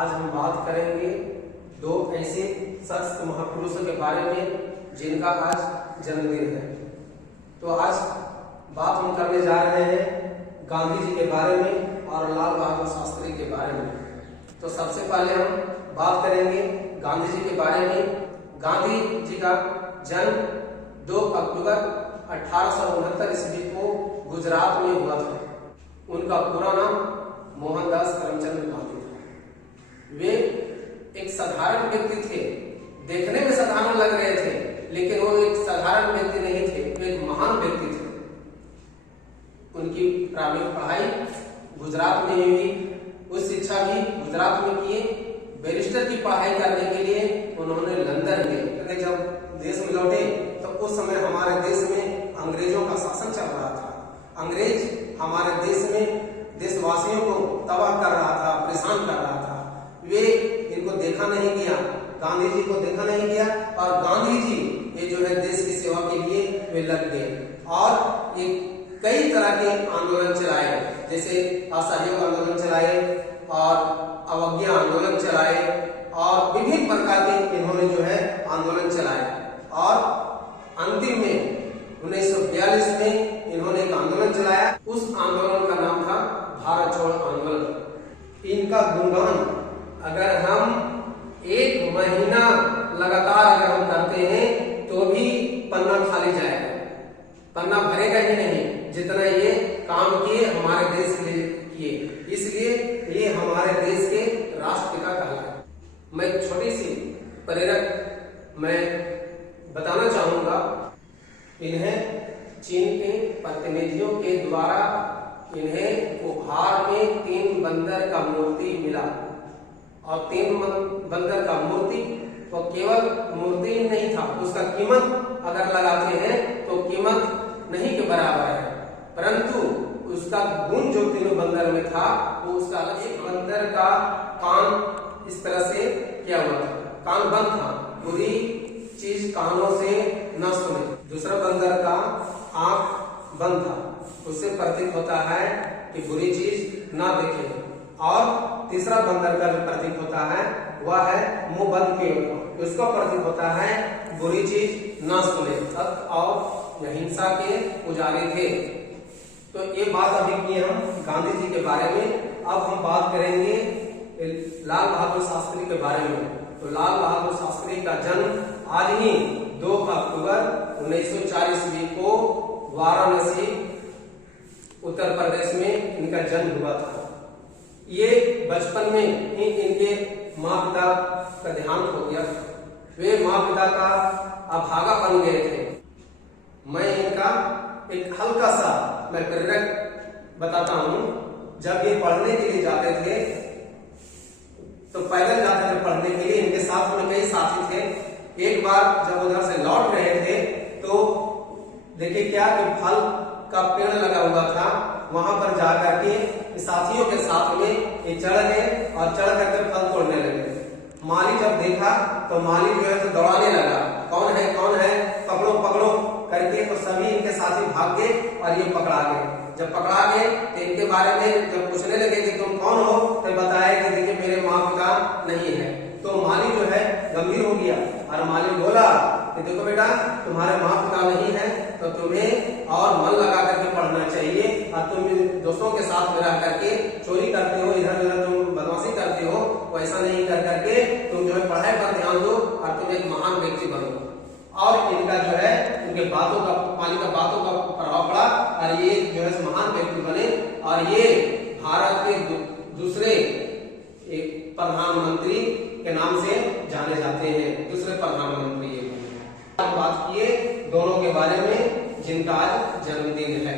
आज हम बात करेंगे दो ऐसे शख्स महापुरुषों के बारे में जिनका आज जन्मदिन है। तो आज बात हम करने जा रहे हैं गांधी जी के बारे में और लाल बहादुर शास्त्री के बारे में। तो सबसे पहले हम बात करेंगे गांधी जी के बारे में। गांधी जी का जन्म 2 अक्टूबर 1869 ईस्वी को गुजरात में हुआ था। उनका पूरा नाम मोहनदास करमचंद गांधी था। वे एक साधारण व्यक्ति थे, देखने में साधारण लग रहे थे, लेकिन वो एक साधारण व्यक्ति नहीं थे, वे एक महान व्यक्ति थे। उनकी प्रारंभिक पढ़ाई गुजरात में हुई, उच्च शिक्षा भी गुजरात में किए। बैरिस्टर की पढ़ाई करने के लिए उन्होंने लंदन गए। जब देश में लौटे तो उस समय हमारे देश में अंग्रेजों का शासन चल रहा था। अंग्रेज हमारे देश में देशवासियों को तबाह कर रहा था, परेशान कर रहा था। वे इनको देखा नहीं गया, गांधी जी को देखा नहीं गया, और गांधी जी ये जो है देश की सेवा के लिए वे लग गए और ये कई तरह के आंदोलन चलाए, जैसे असहयोग आंदोलन चलाए और अवज्ञा आंदोलन चलाए और विभिन्न प्रकार के इन्होंने जो है आंदोलन चलाए। और अंतिम में 1942 में इन्होंने एक आंदोलन चलाया। उस आंदोलन का नाम था भारत छोड़ो आंदोलन। इनका गुणगान अगर हम 1 महीना लगातार अगर हम करते हैं तो भी पन्ना खाली जाएगा, पन्ना भरेगा ही नहीं जितना ये काम किए, हमारे देश के लिए किए। इसलिए ये हमारे देश के राष्ट्रपिता कहलाए। मैं छोटी सी प्रेरक मैं बताना चाहूंगा। इन्हें चीन के प्रतिनिधियों के द्वारा इन्हें उपहार में 3 बंदर का मूर्ति मिला, और 3 बंदर का मूर्ति वो केवल मूर्ति नहीं था, उसका कीमत अगर लगाते हैं तो कीमत नहीं के बराबर है, परंतु उसका गुण जो 3 बंदर में था वो उसका अलग। एक बंदर का कान इस तरह से क्या हुआ था, कान बंद था, बुरी चीज कानों से न सुने। दूसरा बंदर का आंख बंद था, उससे प्रतीक होता है कि बुरी चीज ना देखे। और तीसरा बंदर का जो प्रतीक होता है वह है मुंह बंद किए, उसका प्रतीक होता है बुरी चीज ना सुने। सत्य और अहिंसा के पुजारी थे। तो ये बात अभी की हम गांधी जी के बारे में। अब हम बात करेंगे लाल बहादुर शास्त्री के बारे में। तो लाल बहादुर शास्त्री का जन्म आज ही 2 अक्टूबर 1904 ईस्वी को वाराणसी उत्तर प्रदेश में इनका जन्म हुआ था। ये बचपन में ही इनके माँ पिता का देहांत हो गया। वे माँ पिता का अभागा बन गए थे। मैं इनका एक हल्का सा मैं प्रेरक बताता हूँ। जब ये पढ़ने के लिए जाते थे तो पैदल जाते थे पढ़ने के लिए, इनके साथ में कई साथी थे। एक बार जब उधर से लौट रहे थे तो देखिए क्या कि फल का पेड़ लगा हुआ था, वहां पर जाकर के साथियों के साथ में ये चढ़ गए और चढ़ करके फल तोड़ने लगे। माली जब देखा तो माली जो है तो दौड़ाने लगा, कौन है पकड़ो पकड़ो करके। तो सभी इनके साथी भाग गए और ये पकड़ा गए। जब पकड़ा गए तो इनके बारे में जब पूछने लगे कि तुम कौन हो, तो बताया कि देखिए मेरे माँ पिता नहीं है। तो माली जो है गंभीर हो गया और माली बोला कि देखो बेटा, तुम्हारे माँ पिता नहीं है तो तुम्हें और मन लगा करके पढ़ना चाहिए, और तुम दोस्तों के साथ में रह करके चोरी करते हो, इधर उधर तुम बदमाशी करते हो, वैसा नहीं कर करके तुम जो है पढ़ाई पर ध्यान दो और तुम एक महान व्यक्ति बनो। और इनका जो है उनके बातों का बातों का प्रभाव पड़ा और ये जो है महान व्यक्ति बने। और ये भारत के दूसरे एक प्रधानमंत्री के नाम से जाने जाते हैं, दूसरे प्रधानमंत्री। बात किए दोनों के बारे में जिनका आज जन्मदिन है।